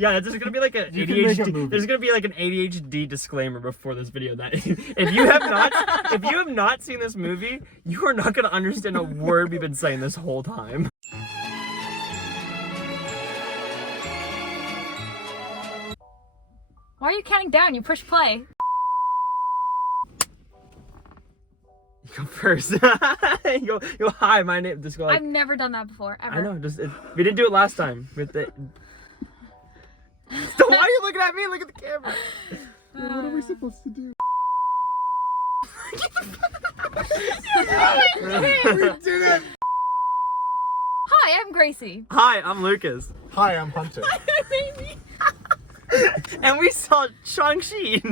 Yeah, there's gonna be like an ADHD. There's gonna be like an ADHD disclaimer before this video that if you have not seen this movie, you are not gonna understand a word we've been saying this whole time. Why are you counting down? You push play. You go first. you go. Hi, my name. Just go. Like, I've never done that before. Ever. I know. We didn't do it last time with the. So why are you looking at me? Look at the camera. What are we supposed to do? We did it! Hi, I'm Gracie. Hi, I'm Lucas. Hi, I'm Hunter. And we saw Shang-Chi.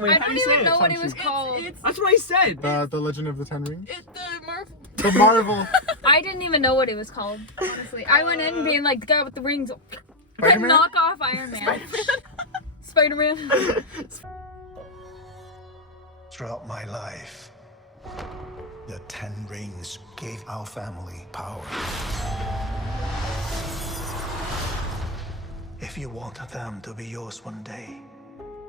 Wait, I don't even know what it was called. That's what I said. The Legend of the Ten Rings? It's the Marvel. The Marvel. I didn't even know what it was called, honestly. I went in being like, the guy with the rings. Spider-Man? Knock off Iron Man. Spider-Man. Throughout my life, the 10 rings gave our family power. If you want them to be yours one day,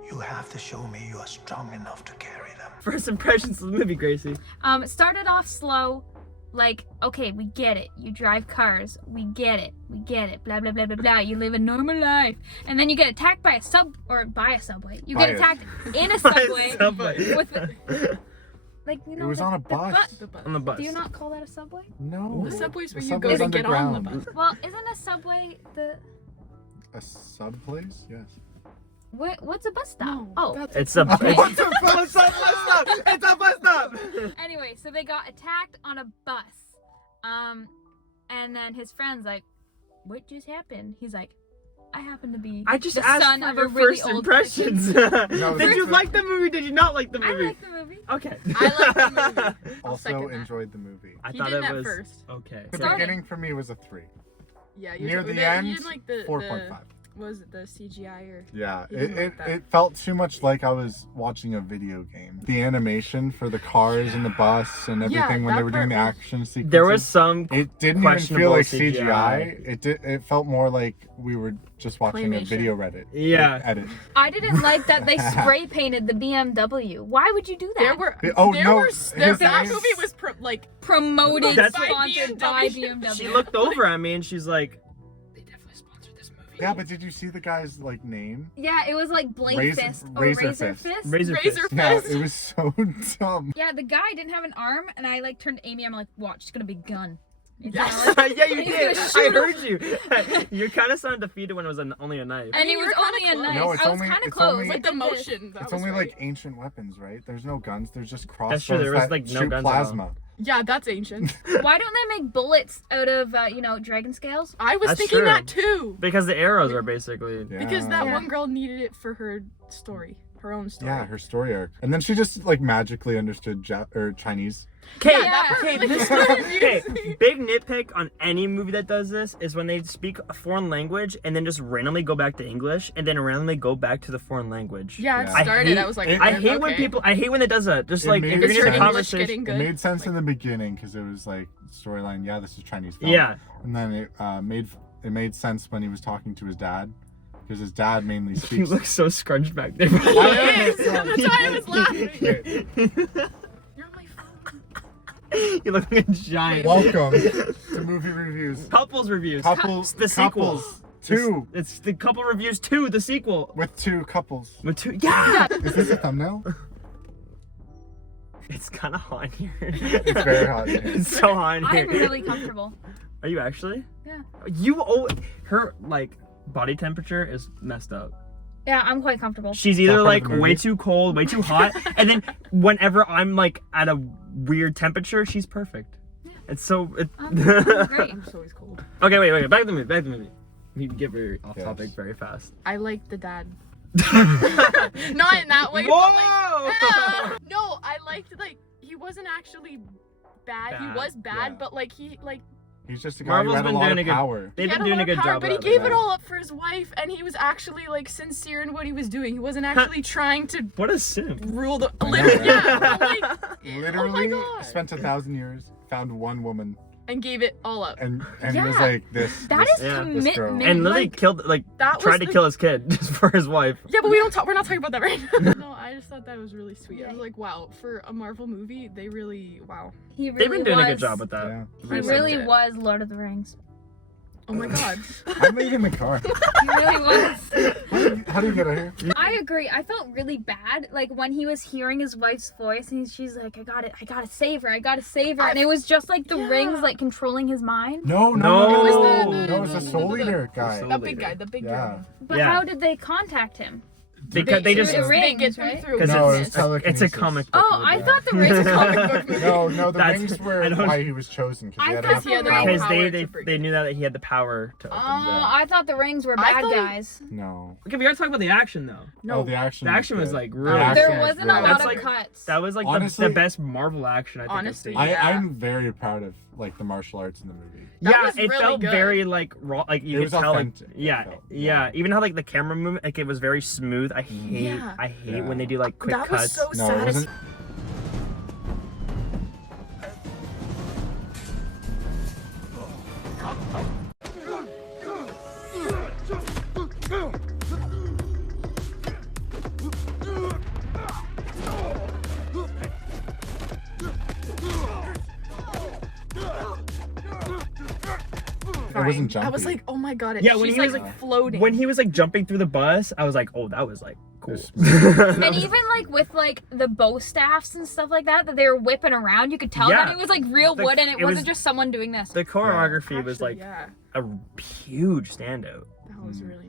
you have to show me you are strong enough to carry them. First impressions of the movie, Gracie. It started off slow. Like, okay, we get it. You drive cars. We get it. Blah, blah, blah, blah, blah. You live a normal life. And then you get attacked by a subway. You get attacked in a subway. With like, you know, it was on a bus. On the bus. Do you not call that a subway? No. The subway's where The you go subway's to get on the underground. bus. Well, isn't a subway the... A sub place? Yes. What's a bus stop? No, Oh. It's a bus What's a stop. It's a bus stop. Anyway, so they got attacked on a bus. And then his friend's like, what just happened? He's like, I happen to be I just the asked son for of your a really first old impressions. No, Did you like the movie? Did you not like the I movie? like the movie. Okay. I like the movie. Also second that. enjoyed the movie. I He thought didn't it at was first. okay. The Started. beginning for me was a 3. Yeah, Near the end, you didn't like the 4.5. Was it the CGI or? Yeah, You didn't like that. it felt too much like I was watching a video game. The animation for the cars and the bus and everything when that they were doing the part action sequences. There was some It didn't even feel questionable like CGI. CGI. It felt more like we were just watching a Claymation. video Reddit. Yeah. Edit. I didn't like that they spray painted the BMW. Why would you do that? There were. Oh, there no, were, there, his that name- movie was promoted, That's what- sponsored by BMW. BMW. She looked over at me and she's like, they definitely sponsored this movie. Yeah, but did you see the guy's like name? Yeah, it was like Blade Razor- Fist or Razor Razor Fist. Fist. Razor Razor Fist. Yeah, Fist. it was so dumb. Yeah, the guy didn't have an arm, and I like turned to Amy. I'm like, watch, it's gonna be a gun. It's Yes. not like- Yeah, you He's did. gonna I shoot heard you. You kind of sounded defeated when it was only a knife. and I mean, it you was were kinda only a close. knife. No, it's I was only- kind of it's close. only- like the I did this. motion. That It's was only right. like ancient weapons, right? There's no guns. There's just That's crossbows true, there was, that like, no shoot guns at all. plasma. Yeah, that's ancient. Why don't they make bullets out of dragon scales? I was That's thinking true. that too. Because the arrows are basically. Yeah. Because that Yeah. one girl needed it for her story, her own story. Yeah, her story arc. And then she just like magically understood Chinese. Okay, Yeah, that okay, part really this okay, big nitpick on any movie that does this is when they speak a foreign language and then just randomly go back to English and then randomly go back to the foreign language. Yeah, it Yeah. started. I was like, I hate when okay. I hate when it does that. Just It like made if you're Is gonna your have a English conversation. getting It good? made sense in the beginning because it was like storyline. Yeah, this is Chinese film. Yeah. And then it made sense when he was talking to his dad because his dad mainly He speaks. looks so scrunched back there. He is. That's why I was laughing. You're my phone. You look like a giant. Welcome to movie reviews. Couples reviews. Couples. The sequel. Couples. 2 It's the couple reviews 2, the sequel. with 2 couples. With 2. Yeah. Is this a thumbnail? It's kind of hot in here. It's very hot in here. It's so hot in here. I'm really comfortable. Are you actually? Yeah. Her like body temperature is messed up. Yeah, I'm quite comfortable. She's that either part of like the movie? way too cold, way too hot, and then whenever I'm like at a weird temperature, she's perfect. Yeah. It's so. Great. I'm so always cold. Okay, wait. Back to the movie. We can get very off Yes. topic very fast. I like the dad. Not in that way. Whoa! But like, no, I liked he wasn't actually bad. He Bad, was bad, yeah. but he He's just a guy Marvel's who had a been lot doing of a good- power. They've he had been doing a lot of good power, job. but he of gave that. it all up for his wife, and he was actually like sincere in what he was doing. He wasn't actually trying to What a simp. rule the. I know, Literally, right? yeah, but, like, Literally oh my God. spent 1,000 years, found one woman, and gave it all up. And he was Yeah. like this. That this, is Yeah. this girl. commitment. And literally like, killed, like, That was tried to the- kill his kid just for his wife. Yeah, but we're not talking about that right now. No, I just thought that was really sweet. I was like, wow, for a Marvel movie, they really, wow. he really They've been doing was, a good job with that. Yeah. He really was Lord of the Rings. Oh my god. I'm leaving the car. He really was. How do you get out here? I agree. I felt really bad, like when he was hearing his wife's voice, and she's like, "I gotta save her, I gotta save her," and it was just like the rings, like controlling his mind. No. No. It was No, it's the Soul Eater guy. Soul- The big guy, the big Yeah. dragon. But Yeah. how did they contact him? Because they just through the They get rings, them right? through. because No, it's, it's telekinesis. it's a comic book. Oh, I movie. thought the rings were comic book. No, the That's- rings I were don't- why he was chosen. I Because thought he had the the rings- power. Because power they to break. they knew that he had the power to open Oh, them. I thought the rings were I bad thought- guys. No. Okay, we gotta talk about the action though. No, Oh, the action. The action was good. like The really. action There was wasn't really a lot That's of like- cuts. That was like Honestly- the best Marvel action I think Honestly, I've seen. I'm very proud of like the martial arts in the movie. That Yeah, was it really felt good. very like raw. Like you It could was tell. Like, authentic, it yeah, felt, yeah. yeah. Even how like the camera movement, like it was very smooth. I hate. Yeah. I hate Yeah. when they do like quick that cuts. was so No, it satisfying. wasn't. It wasn't jumpy. I was like, oh my god, Yeah, when she's he was, like like, floating. When he was like jumping through the bus, I was like, oh, that was like cool. It And even like with like the bow staffs and stuff like that they were whipping around, you could tell Yeah. that it was like real The- wood and it it was- wasn't just someone doing this. The choreography Actually, was like yeah, a huge standout. that was really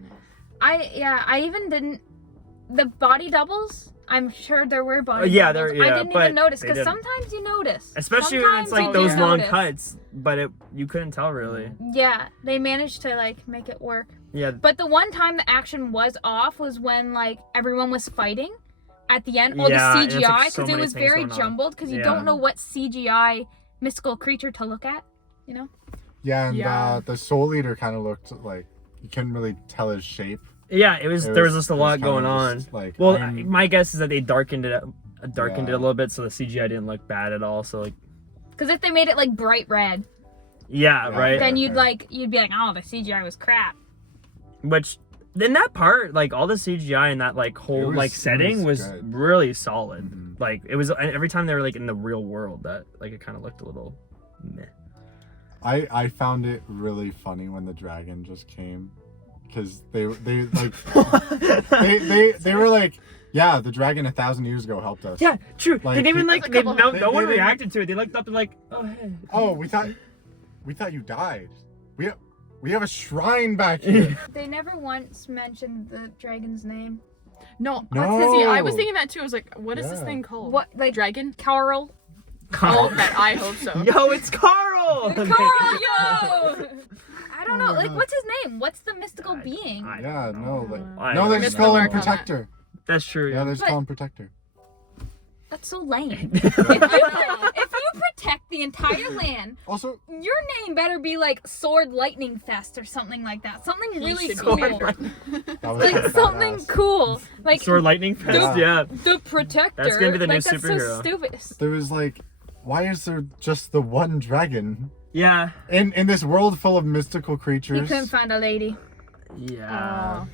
nice. I even didn't the body doubles. I'm sure there were body Yeah, doubles. there- I yeah, didn't but even notice they because didn't. sometimes you notice. Especially when Sometimes it's like you those do long notice. cuts, but you couldn't tell really. Yeah, they managed to like make it work. Yeah, But the one time the action was off was when like everyone was fighting at the end. Or Yeah, the and it's, like, CGI so because it many was things very going on. jumbled because you Yeah. don't know what CGI mystical creature to look at. You know. Yeah, and Yeah. the Soul Eater kind of looked like you couldn't really tell his shape. yeah. It was there was just a it lot kinda going on. just, Like, Well, I'm- my guess is that they darkened it a Yeah. little bit, so the CGI didn't look bad at all. So like, Because if they made it like bright red, yeah, Yeah. right. then fair. you'd be like, oh, the CGI was crap. Which in that part, like all the CGI in that like whole was- like it setting was was good. really solid. Mhm. Like it was every time they were like in the real world that like it kind of looked a little meh. I found it really funny when the dragon just came, because they like they were like, yeah, the dragon 1,000 years ago helped us. Yeah, true. Like, they didn't even There's like a they, couple- no they- one they- reacted to it. They looked up and like, oh hey. Oh, we thought you died. We have a shrine back here. They never once mentioned the dragon's name. No, No. see, I was thinking that too. I was like, what is this Yeah. thing called? What, like Dragon? Carl? Oh, that I hope so. Yo, it's Carl. Carl, yo! I don't know. Oh my Like, God. what's his name? What's the mystical being? Yeah, no, like I no, don't they know. just call him Mr. Marcona. Protector. That's true. Yeah, they just But- call him Protector. That's so lame. If you protect the entire land, Also, your name better be like Sword Lightning Fest or something like that. Something really should be cool. named. that was Like kinda something badass. cool. Like Sword Lightning Fest. Yeah. the Protector. That's gonna be the new like, that's superhero. so stupid. There was like, why is there just the one dragon Yeah. in this world full of mystical He creatures? couldn't find a lady. Yeah.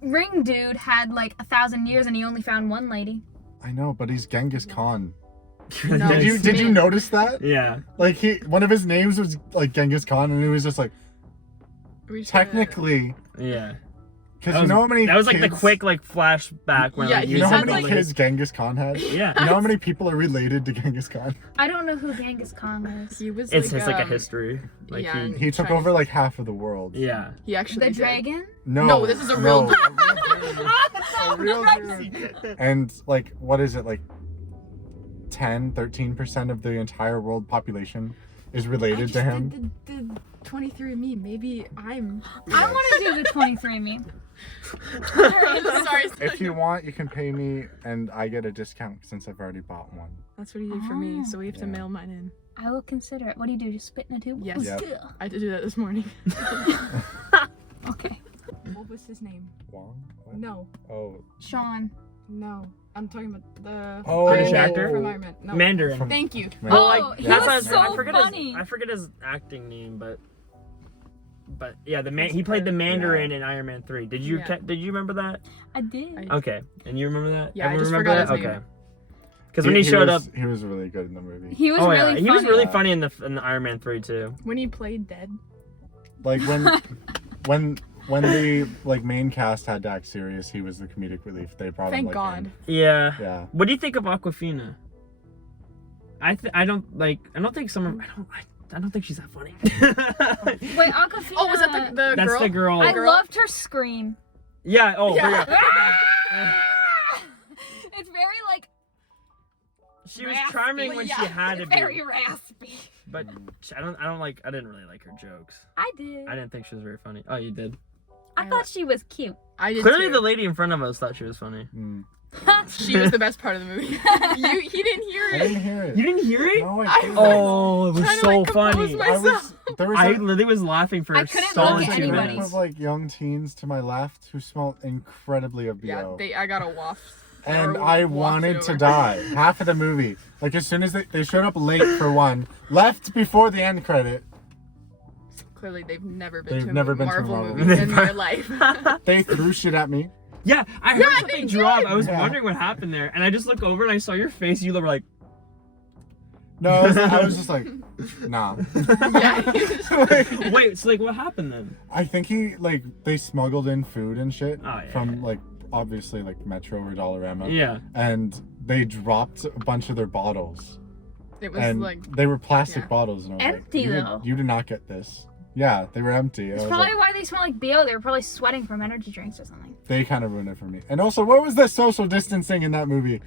Ring Dude had like 1,000 years and he only found one lady. I know, but he's Genghis Khan. No. Did you notice that? Yeah. Like one of his names was like Genghis Khan, and he was just like, We should- technically, Yeah. because That you was- know how many That was like the kids- quick like flashback when Yeah, like, you You know how said, many like- kids Genghis Khan had? Yeah. You know how many people are related to Genghis Khan? I don't know who Genghis Khan is. He was It's just like a um, history. Like yeah, he. He took Chinese. over like half of the world. Yeah. He actually The did. dragon? No, this is a real no, a real dude. And like, what is it, like 13% of the entire world population is I related just to him? did the 23andMe. Maybe I'm. I want to do the 23andMe. Sorry. If you want, you can pay me, and I get a discount since I've already bought one. That's what he did for me, so we have to Yeah. mail mine in. I will consider it. What do you do? Just spit in a tube? Yes. Yep. I had to do that this morning. Okay. What was his name? Wong? What? No. Oh, Sean. No, I'm talking about the Oh. British Iron Man actor? from Iron Man. No. Mandarin. Thank you. Man. Oh, Like, he that's was what I so forget funny. I forget his acting name, but yeah, he played the Mandarin in Iron Man 3. Did you Yeah. did you remember that? I did. Okay, and you remember that? Yeah, I Everyone just remember forgot that? his name. Okay. Because when he showed was, up, he was really good in the movie. He was oh really yeah, funny. he was really Yeah. funny in the Iron Man 3 too. When he played dead. Like when the like main cast had to act serious, he was the comedic relief. They brought him Thank like God. in. Yeah. Yeah. What do you think of Aquafina? I don't think I don't think she's that funny. Wait, Aquafina. Oh, was that the That's girl? the girl. I girl? loved her scream. Yeah. Oh, Yeah. yeah. It's very like She was raspy. charming when she had to be, very raspy. but I didn't really like her jokes. I did. I didn't think she was very funny. Oh, you did. I thought she was cute. I did Clearly, too. the lady in front of us thought she was funny. Mm. She was the best part of the movie. He didn't hear I it. didn't hear it. You didn't hear it? No, I I didn't. Oh, it was Trying to, so like, compose funny. my- I was. There was I a, literally was laughing for I a couldn't solid look there at was a 2 group anybody's. minutes. of like young teens to my left who smelled incredibly of BO. Yeah, I got a waft. And Or I wafted wanted to over. die. Half of the movie. Like as soon as they showed up late for one, left before the end credit, Clearly, they've never been They've to a never been to a Marvel Marvel movie movie. in their life. they threw shit at me. Yeah, I heard Yeah, something they drop. did. I was Yeah. wondering what happened there, and I just looked over and I saw your face. You were like, No, I was just like, nah. Yeah. wait, so like, what happened then? I think they smuggled in food and shit Oh, yeah, from yeah. like obviously like Metro or Dollarama. Yeah. And they dropped a bunch of their bottles. It was And like, they were plastic yeah. bottles. And I was Empty, like, though. You did not get this. Yeah, they were empty. I It's was probably like, why they smell like BO. They were probably sweating from energy drinks or something. they kind of ruined it for me. And also, what was the social distancing in that movie?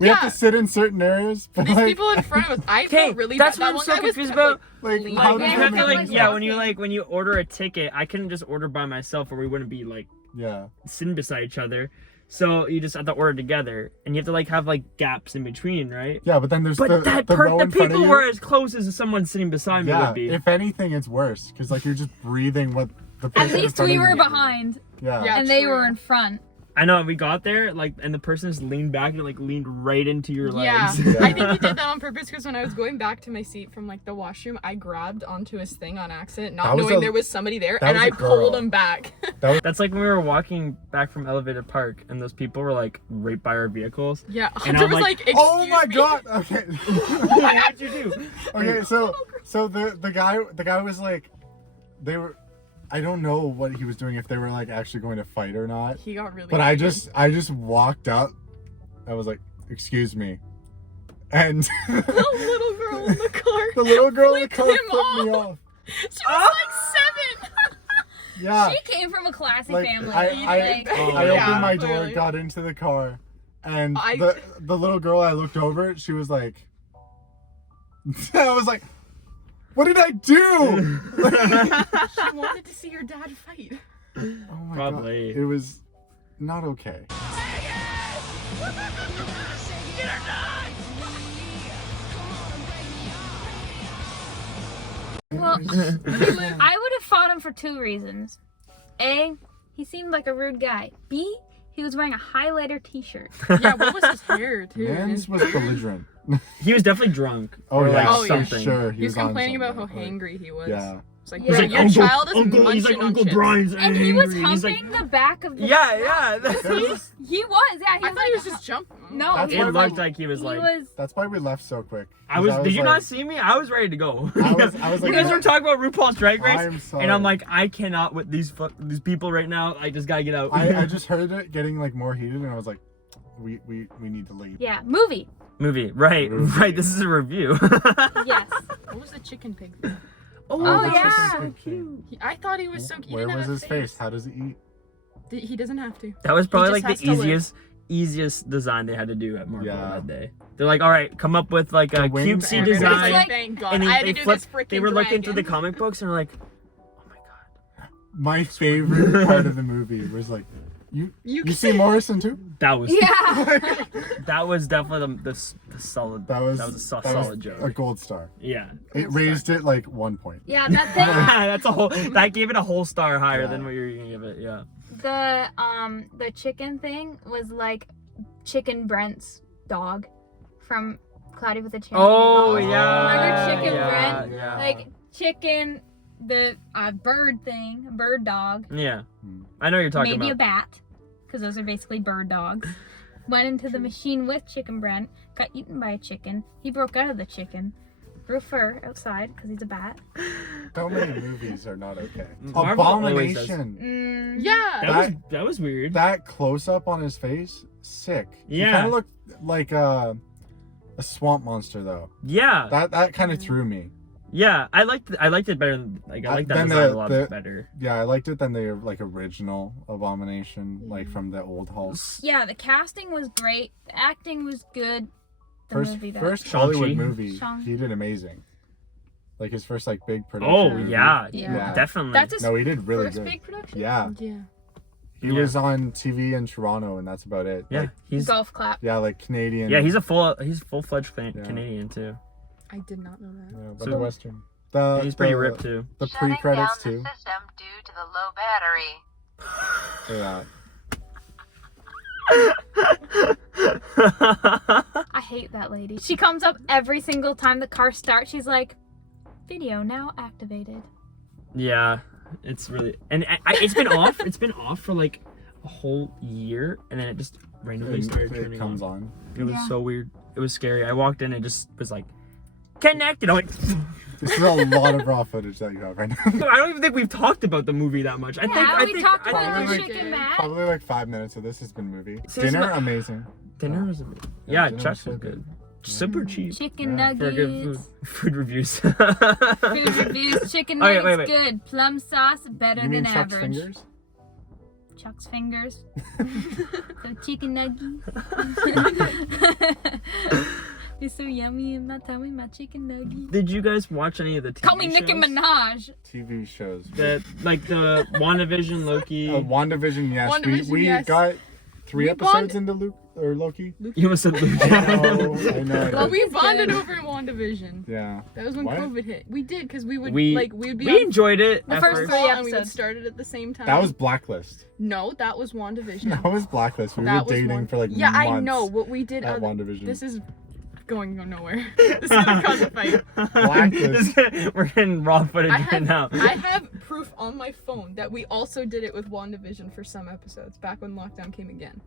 We have Yeah. to sit in certain areas, but these like, people in front of us, I Okay, felt really that's bad. what I'm That so one guy was confused kept, about. like leaning. how Yeah, did You you have to like, make yeah, when you order a ticket, I couldn't just order by myself, or we wouldn't be like yeah. sitting beside each other. So you just have to order together, and you have to like have like gaps in between, right? Yeah, but then there's But the row the in front of people you. were as close as someone sitting beside me Yeah, would be. if anything, it's worse because like you're just breathing what the At person in least front we of you were is. behind, Yeah. Yeah. and they true. were in front. I know we got there, like, and the person just leaned back and like leaned right into your Yeah, legs. Yeah. I think he did that on purpose because when I was going back to my seat from like the washroom, I grabbed onto his thing on accident, That not was knowing a- there was somebody there, that and was I a pulled girl. him back. That's like when we were walking back from Elevated Park, and those people were like right by our vehicles. Yeah, And Hunter I'm was like, like, Oh "Excuse my me." god. Okay. What'd you do? Okay. So the guy was like, they were. I don't know what he was doing, if they were like actually going to fight or not. He got really. But I angry. just walked up. I was like, "Excuse me," and the little girl in the car. the little girl in the Flipped car him flipped me off. She was like 7. Yeah. She came from a classy Like, family. I like, I Yeah, opened my door, clearly. got into the car, and I- the little girl, I looked over, she was like, I was like, what did I do? She wanted to see your dad fight. Oh my Probably. god, it was not okay. well, I would have fought him for 2 reasons. A, he seemed like a rude guy. B, he was wearing a highlighter t-shirt. Yeah, what was his hair too? Mans was belligerent. He was definitely drunk. Oh or yeah, like Oh, yeah. something. sure. He was on complaining about how something, like- hangry he was. Yeah. It's like, He's "Bro, like, your child is munching he's like on Uncle chips." Brian's And he was angry. He's like, humping the back of the yeah, yeah. That's There was- He was, yeah. He I was thought he like, was just jumping. No, That's he why it was we- looked like he was he like. was. That's why we left so quick. I was. Did you like, not see me? I was ready to go. I was like, you guys were talking about RuPaul's Drag Race, I'm sorry. and I'm like, I cannot with these people right now. I just gotta get out. I just heard it getting like more heated, and I was like, we need to leave. Yeah, movie. Movie, right, Movie. right. This is a review. Yes. What was the chicken pig thing? Oh, that's yeah. so cute. I thought he was so cute. He Where didn't was have his a face? How does he eat? He doesn't have to. That was probably just like has the to live. easiest design they had to do at Marvel Yeah. that day. They're like, all right, come up with like a The wings cutesy and design. everything. like- Thank God. and I had they to do this flipped. freaking They were looking through the dragon. comic books and were like, oh my god, My favorite part of the movie was like, you see Morrison too? that was Yeah. that was definitely the solid. That was a solid a joke. gold star. Yeah. It raised it like 1 point. Yeah, that thing. That's a whole. That gave it a whole star higher Yeah. than what you were gonna give it. Yeah. The chicken thing was like Chicken Brent's dog from Cloudy with a Chance. Oh, of Meatballs. yeah. Remember Chicken yeah, Brent? Yeah. Like chicken, the bird thing, bird dog. Yeah. I know what you're talking Maybe a about. bat, because those are basically bird dogs. Went into the machine with Chicken Brent, got eaten by a chicken. He broke out of the chicken, grew fur outside because he's a bat. So many movies are not okay. Marvel always does. Abomination. Yeah. That was weird. That close up on his face, sick. He Yeah. kind of looked like a swamp monster though. Yeah. That kind of threw me. Yeah. I liked it better. Like I like that Then design a lot better. Yeah, I liked it than the like original Abomination, like from the old Hulk. Yeah, the casting was great. The acting was good. The movie, though. First Shang-Chi. Hollywood movie, Shang- he did amazing. Like his first like big production. Oh movie. yeah. Yeah. Definitely. That's his No, he did really First good. big production. Yeah. Yeah. He Yeah. was on TV in Toronto, and that's about it. Yeah. Like, He's golf clap. yeah, like Canadian. he's full-fledged Canadian too. I did not know that. Yeah, but So- the Western. The He's pretty the- ripped too. The Shutting pre-credits down too. the system due to the low battery. Yeah. I hate that lady. She comes up every single time the car starts. She's like, video now activated. Yeah, it's really it's been off. It's been off for like a whole year, and then it just randomly started It turning comes on. on. It was Yeah. so weird. It was scary. I walked in and it just was like connected. I'm like, This is a lot of raw footage that you have right now. I don't even think we've talked about the movie that much. I think talked I about think the we- like- chicken mat. Probably like 5 minutes of this has been movie. So this is Dinner, what- amazing. dinner was amazing. Yeah, Yeah, dinner Chuck's was so was good. good. Super cheap Chicken Yeah. for good nuggets. food reviews. Food reviews. Chicken Okay, nuggets wait. good. Plum sauce better You mean than Chuck's average. fingers? Chuck's fingers. So chicken nuggies. They're so yummy in my tummy, my chicken nuggies. Did you guys watch any of the TV Call me Nicki shows? Minaj. TV shows. The WandaVision, Loki. WandaVision, yes. WandaVision, we yes. got 3 We episodes into Loki. You almost said Loki. I know. Well, we Loki's bonded good. over in WandaVision. Yeah. That was when What? COVID hit. We did because we would We we'd be we on enjoyed it The at first first. three call and we would episodes. start it at the same time. That was Blacklist. no, that was WandaVision. That was Blacklist. We That were was dating for like yeah, months I know. What we did. at WandaVision. This is going nowhere. This is gonna cause a fight. Blacklist. We're getting raw footage right now. I have proof on my phone that we also did it with WandaVision for some episodes back when lockdown came again.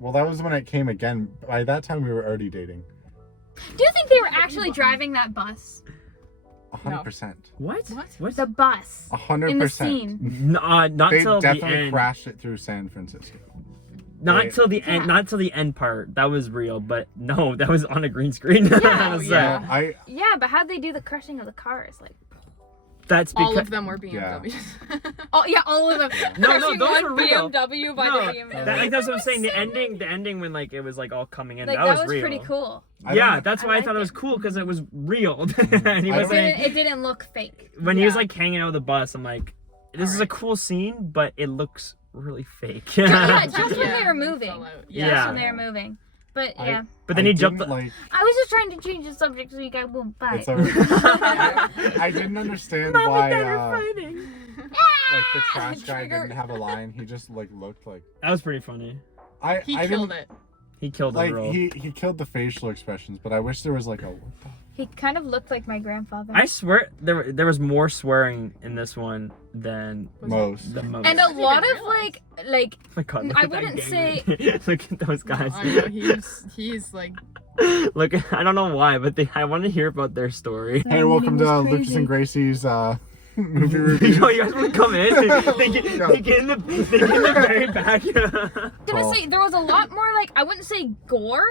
Well, that was when it came again. By that time, we were already dating. Do you think they were actually driving that bus? 100%. What? What? The bus. 100%. In the scene. Not They till the definitely end. crashed it through San Francisco. Not They- till the end. Yeah. Not till the end part. That was real, but no, that was on a green screen. Yeah. On a set. Yeah. Yeah, but how'd they do the crushing of the cars? Like, That's because All of them were Yeah. BMWs. oh yeah, all of them. No, Crushing those one were real. BMW by No, the BMW. that, like that's what I'm saying. The ending when like it was like all coming in. Like that was real. pretty cool. I Yeah, don't- that's I why I like thought it was it. cool because it was real. and he I was don't- It saying didn't look fake. when he was Yeah. like hanging out of the bus, I'm like, this is a Alright. cool scene, but it looks really fake. Yeah, just when Yeah, they were they moving. fell out. Yeah. Just when they were moving. But yeah, But then he I jumped. didn't, like, I was just trying to change the subject so you guys won't fight. it's alright. I didn't understand why fighting. like the trash guy Trigger. didn't have a line. He just like looked like That was pretty funny. He I killed didn't, it. He killed the Like role. he killed the facial expressions, but I wish there was like a what the He kind of looked like my grandfather. I swear there was more swearing in this one than most. the most. And I a didn't lot of realize. like Oh my God, look I at that wouldn't gang say- rape. Look at those No, guys. I know he's like Look, I don't know why, but I want to hear about their story. Hey, welcome to Lucas and Gracie's movie review. Yo, you guys want to come in? They get in the very back. gonna say there was a lot more like I wouldn't say gore,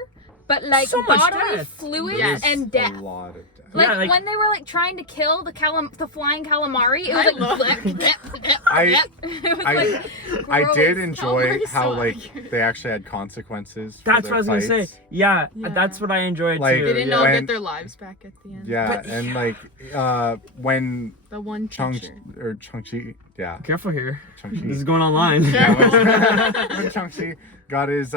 but like So much bodily death. fluids Yes. and death. A lot of death. Like, Yeah, like- when they were like trying to kill the flying calamari, it was I like love blep, it. blep, blep, I- blep. It was I- like I did gross. enjoy Calamari how suck. like they actually had consequences. For That's their what I was gonna say. fights. Yeah, Yeah. that's what I enjoyed Like, too. they didn't yeah. all When- get their lives back at the end. Yeah, But- and like when The one teacher. Shang-Chi, yeah, Careful here. This is Shang-Chi, going online. when Shang-Chi got his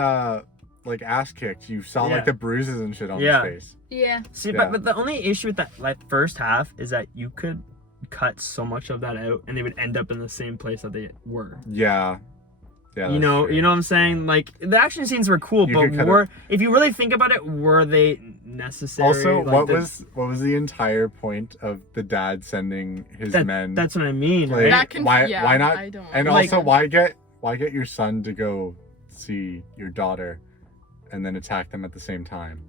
like ass kicked, you saw Yeah. like the bruises and shit on Yeah. his face. Yeah. See, Yeah. but the only issue with that like first half is that you could cut so much of that out, and they would end up in the same place that they were. Yeah, Yeah, you that's know, true. you know what I'm saying? Like the action scenes were cool, You but could cut were if you really think about it, were they necessary? Also, Like, what was the entire point of the dad sending his men? That's what I mean. Like, Right? why not? I don't And Like- also, why get your son to go see your daughter, and then attack them at the same time?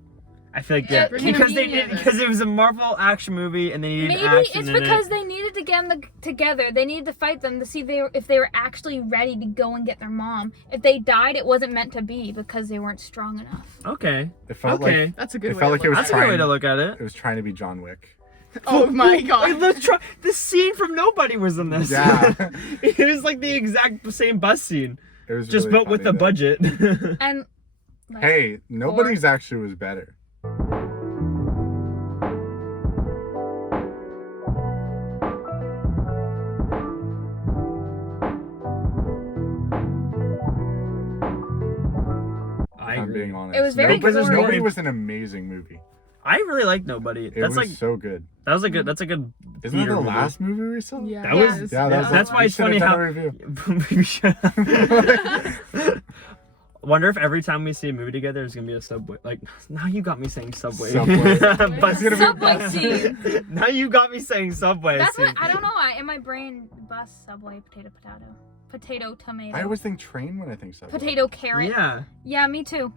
I feel like Yeah, because convenient. because it was a Marvel action movie and they needed Maybe action it's in because it. they needed to get them together. They needed to fight them to see if they were actually ready to go and get their mom. If they died, it wasn't meant to be because they weren't strong enough. Okay. It felt Okay. like That's a good It way. felt to like it look was at That's a good way to look at it. it was trying to be John Wick. Oh my god. Wait, the scene from Nobody was in this. Yeah. It was like the exact same bus scene, It was just really but with funny, the though. budget. And like, Hey, nobody's actually was better. I If I'm agree. being honest. It was very Nobody, boring. Nobody was an amazing movie. I really liked Nobody. It That's was like so good. that's a good. Isn't that theater the movie. last movie we saw? Yeah. That was- it's- Yeah, That's why we it's should have funny done how. a review. We should- Wonder if every time we see a movie together, there's gonna be a Subway. Like now, you got me saying Subway. Subway. Bus- It's gonna be- Subway scene. Now you got me saying Subway. That's what scene. I don't know. In my brain, bus, Subway, potato, tomato, I always think train when I think Subway. potato, carrot. Yeah. Yeah, me too.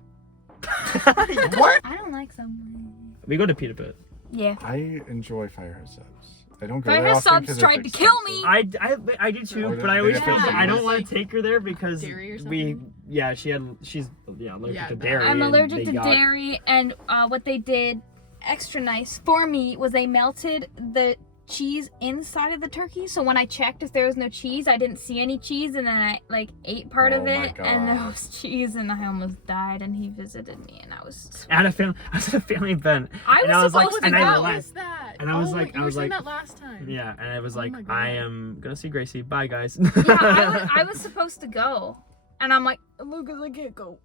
What? I don't like Subway. We go to Pita Pit. Yeah. I enjoy Firehouse Subs. I don't go Firehouse there often Subs 'cause it's tried to kill expensive. me. I do too, Oh, but I they always have feel to I don't do want to take her there because Dairy or we something? she's allergic Yeah, to that- dairy. I'm and allergic they to got- dairy, and what they did extra nice for me was they melted the cheese inside of the turkey. So when I checked if there was no cheese, I didn't see any cheese, and then I like ate part of Oh my it, and there God. was cheese, and I almost died. And he visited me, and I was. I was at a family event. I and was I was like, supposed to and go. I What left. was that? And I was Oh, like- you I were was saying like- that last time. Yeah, and I was Oh like, my God. I am gonna see Gracie. Bye, guys. Yeah, I was supposed to go, and I'm like, Lucas, I can't go.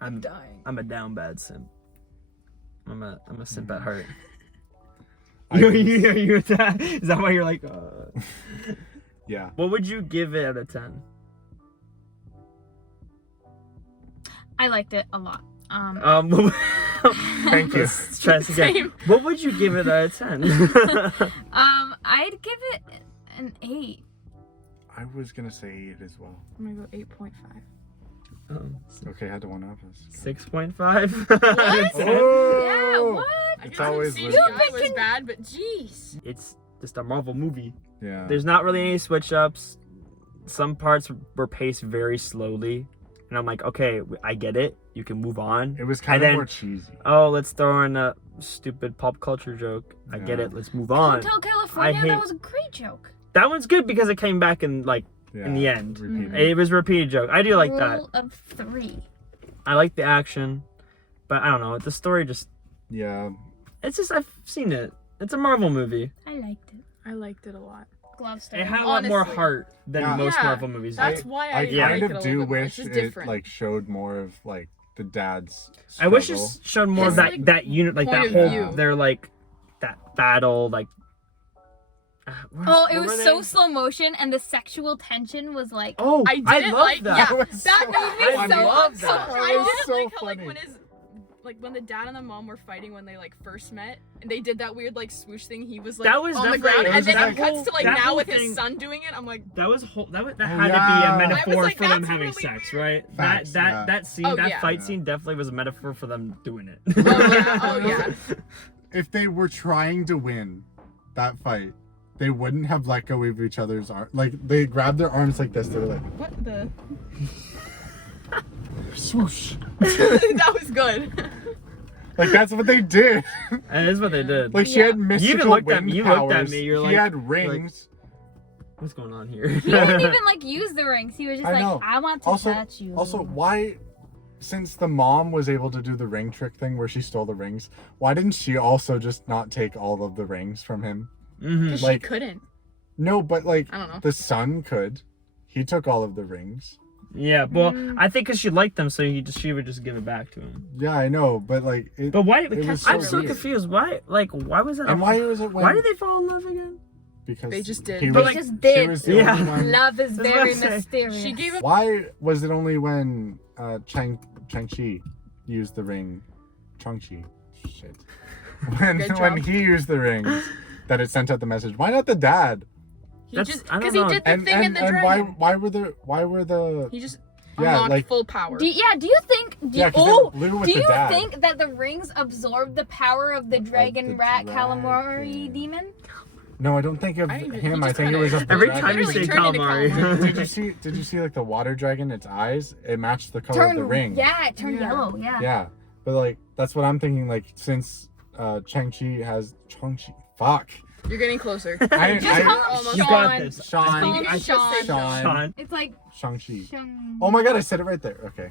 I'm dying. I'm a down bad simp. I'm a simp at heart. I You is that why you're like? Yeah. What would you give it out of 10? I liked it a lot. Thank you. Let's try this again. Same. What would you give it out of 10? I'd give it an 8. I was gonna say 8 as well. I'm gonna go 8.5. Okay, I had to one up us. 6.5. Yeah, Oh! what? I It's guess always CGI Lucas. was bad, but jeez. It's just a Marvel movie. Yeah. There's not really any switch ups. Some parts were paced very slowly, and I'm like, okay, I get it. You can move on. It was kind And of then- more cheesy. Oh, let's throw in a stupid pop culture joke. I get Yeah. it. Let's move on. Hotel California, hate- that was a great joke. That one's good because it came back in like Yeah. in the end. Repeated. It was a repeated joke. I do like that. Rule of 3. I like the action, but I don't know. The story just Yeah. it's just I've seen it. It's a Marvel movie. I liked it. I liked it a lot. Glove It style. had a lot more Honestly. heart than Yeah. most Yeah, Marvel movies. That's do. why I I yeah. kind like it of a do little bit more. wish It's just it different. like showed more of like the dad's I wish struggle. it showed more of His, that like, that unit, like point that of whole view. their like that battle, like. Oh, it what was were so they? slow motion, and the sexual tension was like. Oh, I didn't love like that. yeah, That was that so made me funny. so I love that. uncomfortable. That I was didn't so like how funny. like when the dad and the mom were fighting when they like first met and they did that weird like swoosh thing. He was like That was on the definitely- ground, it and was then that it cuts whole- to like that now whole with thing- his son doing it. I'm like, That was that Oh, had to yeah. be a I was metaphor like, for them that's having really sex, weird. right? Facts, yeah. That scene, Oh, that yeah. fight Yeah. scene definitely was a metaphor for them doing it. oh yeah, oh yeah. If they were trying to win that fight, they wouldn't have let go of each other's arm. Like they grabbed their arms like this. They were like What the? swoosh. That was good. Like that's what they did. And that's what they did. Like she Yeah. had mystical even looked at wind me- you looked at powers. me, you're he like- had rings. What's going on here? He didn't even like use the rings. He was just I like, know. I want to Also, touch you. also, why? Since the mom was able to do the ring trick thing where she stole the rings, why didn't she also just not take all of the rings from him? hmm Because Like- she couldn't. No, but like I don't know. the son could. He took all of the rings. Yeah, well, Mm. I think because she liked them, so she would just give it back to him. Yeah, I know, but like, it, But why? It was I'm so so weird. confused. Why? Like, why was that? and why was it when? Why did they fall in love again? because They just did. he They was, just she did. was the Yeah. only one. Love is That's what very I'm saying. mysterious. She gave him. Why was it only when Shang-Chi used the ring? Shang-Chi. Shit. When Good when job. he used the rings that it sent out the message. Why not the dad? He That's- just I don't because he know. did the And thing in the dragon. why were the He just Yeah, unlocked like- full power. Do you think? Yeah, 'cause they were blue with do the you dad. think that the rings absorb the power of the dragon the rat dragon. calamari demon? No, I don't think of I didn't even- him. he I just think it kinda- was of the Every dragon. time you say Literally turned into calamari. Did you see like the water dragon? Its eyes, it matched the color of the ring. Yeah, it turned Yeah. yellow. Yeah. Yeah, but like that's what I'm thinking. Like since Shang-Chi has Shang-Chi, fuck. You're getting closer. Just call him almost- You got this. Just Sean. call him I just said Sean. Sean. Sean. It's like Shang-Chi. Shang. Oh my god, I said it right there. Okay.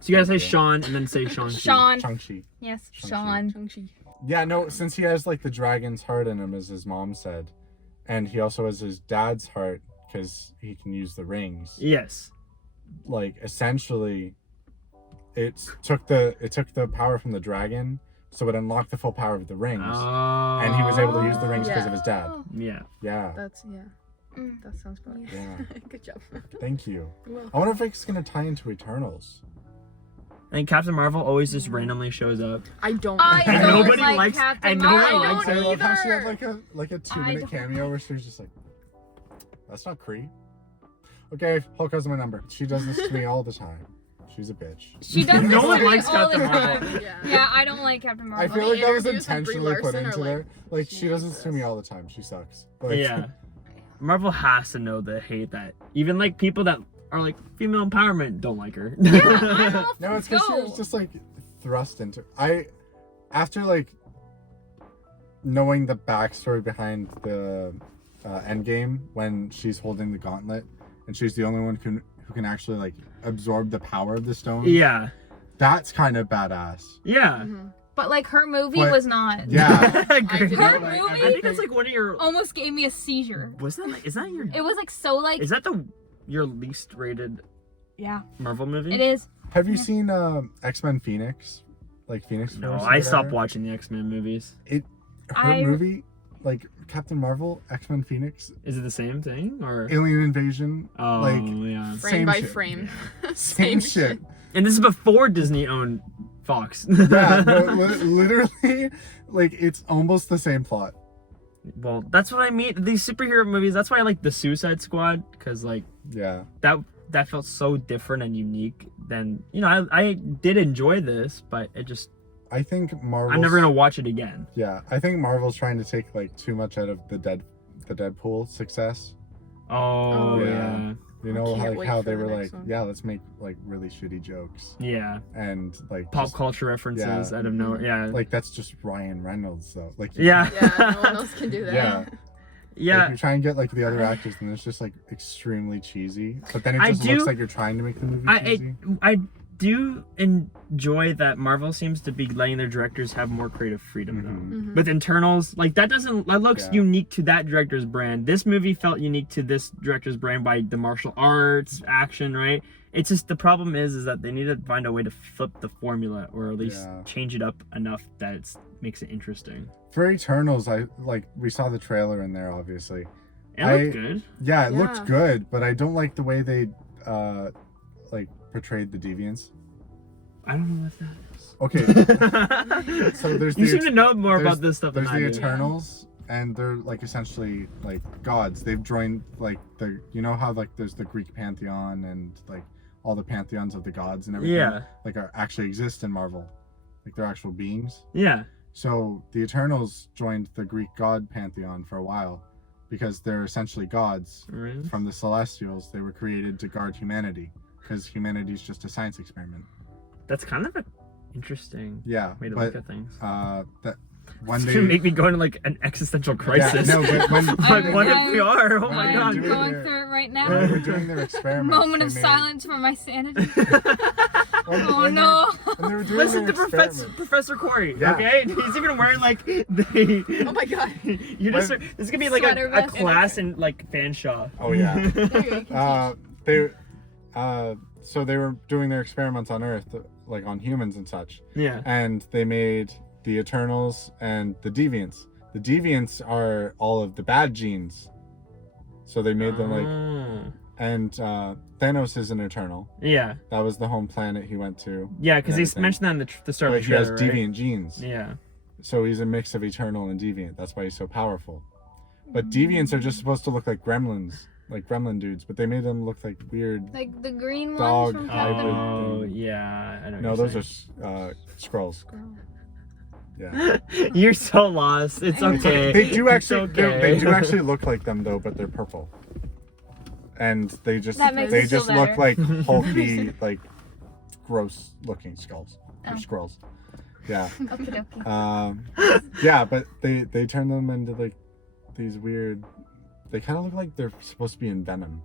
So you gotta say Sean and then say Shang-Chi. Sean. Shang-Chi. Yes, Shang-Chi. Sean. Shang-Chi. Yeah, no, since he has like the dragon's heart in him, as his mom said, and he also has his dad's heart because he can use the rings. Yes. Like essentially, it took the power from the dragon, so it unlocked the full power of the rings, and he was able to use the rings because Yeah. of his dad. Yeah. Yeah, That's Mm. That sounds fun. yeah. Good job. Thank you. You're welcome. I wonder if it's gonna tie into Eternals. And Captain Marvel always just randomly shows up. I don't. I And don't nobody like likes- Captain and nobody Marvel. likes I her. love how she had either. like a 2-minute don't- cameo where she was just like, "That's not Kree." Okay, Hulk has my number. She does this to me all the time. She's a bitch. She does No this one to me likes all the Captain Marvel. time. Yeah. Yeah, I don't like Captain I Marvel. feel the like that was interviews with Brie intentionally put Larson are into like, there. Like she does this to me Jesus. all the time. She sucks. Like, Yeah. Marvel has to know the hate that even like people that are like female empowerment don't like her. Yeah, I don't know if No, it's because she go. was just like thrust into. After like knowing the backstory behind the Endgame when she's holding the gauntlet and she's the only one who can actually like absorb the power of the stone. Yeah. That's kind of badass. Yeah. Mhm. But like her movie But- was not. Yeah. Great. did Her not like- movie I think that's like one of your. almost gave me a seizure. Was that like? Is that your? It was like so like. Is that your least rated Yeah, Marvel movie? it is. Have you seen X-Men Phoenix? Like Phoenix No, Force or I stopped whatever? watching the X-Men movies. Her I- movie, like Captain Marvel, X-Men Phoenix, Is it the same thing or? Alien Invasion, Oh like yeah. Frame Same by shit. frame. same shit. And this is before Disney owned Fox. Yeah, no, literally, like it's almost the same plot. Well, that's what I mean. These superhero movies. That's why I like the Suicide Squad, because like Yeah, that felt so different and unique. Than I did enjoy this, but it just I think Marvel. I'm never gonna watch it again. Yeah, I think Marvel's trying to take like too much out of the Deadpool success. Oh yeah. yeah, You know, can't like wait how for they the were next like, one. yeah, let's make like really shitty jokes yeah. and like Pop just- culture references yeah. out of nowhere. Yeah, Like that's just Ryan Reynolds though. Like you yeah, Yeah, no one else can do that. Yeah. yeah. Like, you try and get like the other actors, and it's just like extremely cheesy. But then it I just do- looks like you're trying to make the movie cheesy. I do enjoy that Marvel seems to be letting their directors have more creative freedom though. Mhm. With Internals, like that looks Yeah. unique to that director's brand. This movie felt unique to this director's brand by the martial arts, action, right? It's just the problem is that they need to find a way to flip the formula or at least Yeah. change it up enough that it makes it interesting. For Eternals, we saw the trailer in there, obviously. It looked good. Yeah, it looked Yeah. good, but I don't like the way they like portrayed the deviants. I don't know what that is. Okay, so there's You the seem to know more there's- about this stuff There's than the I do. Eternals, and they're like essentially like gods. They've joined like how like there's the Greek pantheon and like all the pantheons of the gods and everything. Yeah. Like actually exist in Marvel, like they're actual beings. Yeah. So the Eternals joined the Greek god pantheon for a while because they're essentially gods Right. from the Celestials. They were created to guard humanity because humanity is just a science experiment. That's kind of an interesting Yeah, way to but look at things. that when It's they gonna make me go into like an existential crisis. no, but when But what if we are? Oh I'm my I'm god. doing going their- through it right when they now. were doing their experiments, Moment of they made- silence for my sanity. when- Oh when they- no. When they were doing Listen their to experiments. Professor Corey, Yeah. okay? He's even wearing like the. Oh my god. You just When- this is gonna be like Sweater a vest. class in like Fanshawe. Oh yeah. There you go. So they were doing their experiments on Earth, like on humans and such, Yeah. and they made the Eternals and the Deviants. The deviants are all of the bad genes. So they made them like, Oh. and Thanos is an Eternal. Yeah. That was the home planet he went to. Yeah, because and he everything. mentioned that in the start But of he the has trailer, right? deviant genes. Yeah. So he's a mix of Eternal and deviant. That's why he's so powerful. But deviants are just supposed to look like gremlins, like gremlin dudes. But they made them look like weird. Like the green Dog ones from hybrid. Captain. Oh, yeah. I know. No, what those you're are Skrulls. Yeah. saying. You're so lost. It's okay. They do actually. It's okay. They do actually look like them though, but they're purple. And they just That makes they it feel just look better. like hulky, like gross looking skulls or Oh. scrolls. Yeah. Okie dokie. Yeah, but they turn them into like these weird. They kind of look like they're supposed to be in Venom.